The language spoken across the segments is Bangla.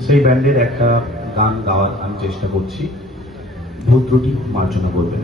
সেই ব্যান্ডের একটা গান গাওয়ার আমি চেষ্টা করছি। ভুল ত্রুটি মার্জনা করবেন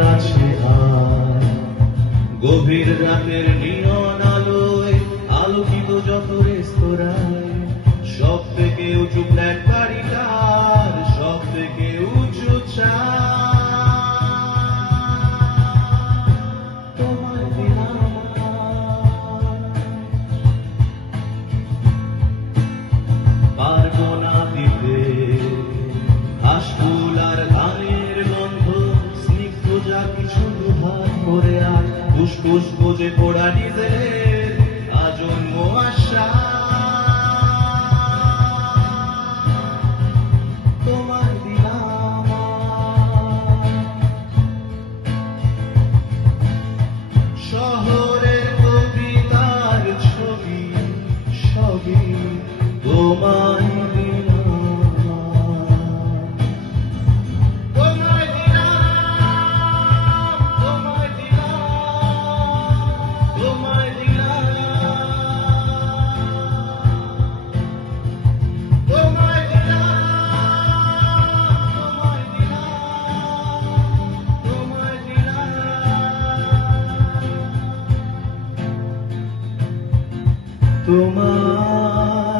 আছে আর। গভীর রাতের নিয়ম খুশবু যে পোড়া নিজের তোমার